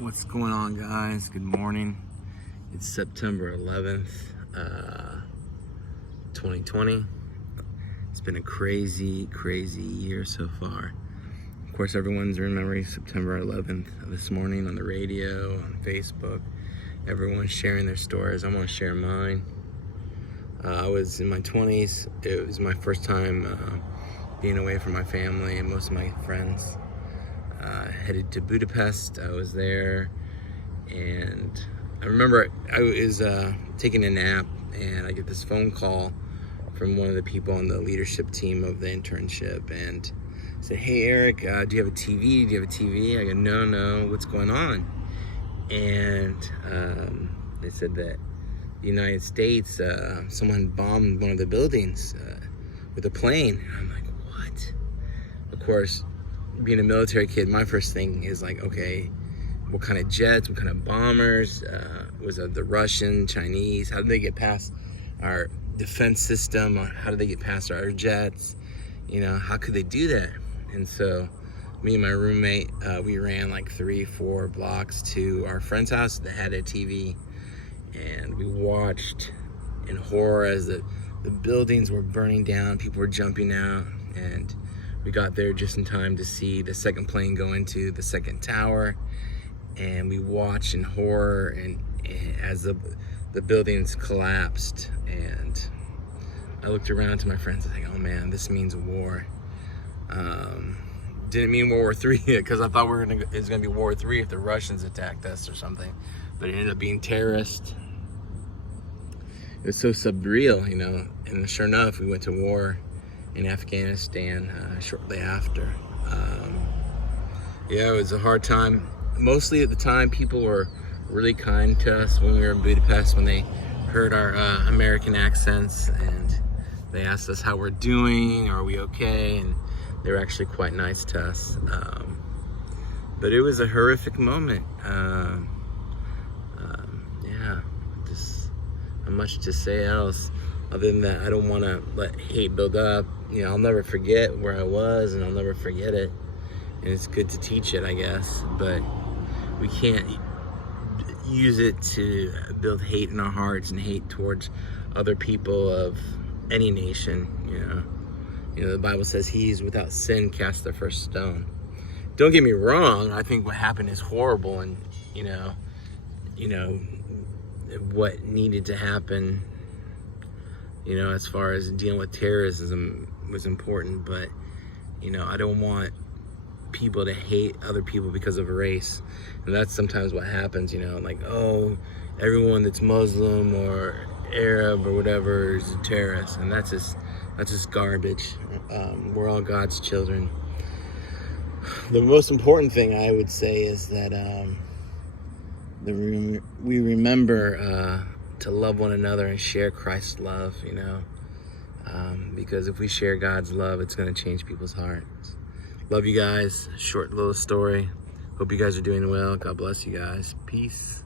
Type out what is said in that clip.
What's going on, guys? Good morning. It's September 11th, 2020. It's been a crazy year so far. Of course, everyone's remembering September 11th this morning on the radio, on Facebook. Everyone's sharing their stories. I'm gonna share mine. I was in my 20s. It was my first time being away from my family and most of my friends. Headed to Budapest. I was there, and I remember I was taking a nap, and I get this phone call from one of the people on the leadership team of the internship, and said, "Hey Eric, do you have a TV? Do you have a TV?" I go, No, what's going on? And they said that the United States, someone bombed one of the buildings with a plane. And I'm like, what? Of course, being a military kid, my first thing is like, okay, what kind of jets, what kind of bombers, was it the Russian, Chinese? How did they get past our defense system? How did they get past our jets? You know, how could they do that? And so me and my roommate, we ran like 3-4 blocks to our friend's house that had a TV, and we watched in horror as the buildings were burning down, people were jumping out, and we got there just in time to see the second plane go into the second tower, and we watched in horror and as the buildings collapsed. And I looked around to my friends and like, oh man, this means war. Didn't mean World War III because I thought it was gonna be World War III if the Russians attacked us or something, but it ended up being terrorists. It was so surreal, you know. And sure enough, we went to war in Afghanistan shortly after. Yeah, it was a hard time. Mostly at the time, people were really kind to us when we were in Budapest, when they heard our American accents, and they asked us how we're doing, are we okay, and they were actually quite nice to us. But it was a horrific moment. Yeah, just not much to say else. Other than that, I don't want to let hate build up. You know, I'll never forget where I was, and I'll never forget it. And it's good to teach it, I guess. But we can't use it to build hate in our hearts and hate towards other people of any nation. You know, the Bible says, "He's without sin cast the first stone." Don't get me wrong. I think what happened is horrible, and you know, what needed to happen, you know, as far as dealing with terrorism was important. But, you know, I don't want people to hate other people because of race. And that's sometimes what happens, you know, like, oh, everyone that's Muslim or Arab or whatever is a terrorist. And that's just garbage. We're all God's children. The most important thing I would say is that we remember to love one another and share Christ's love, you know, because if we share God's love, it's going to change people's hearts. Love you guys. Short little story. Hope you guys are doing well. God bless you guys. Peace.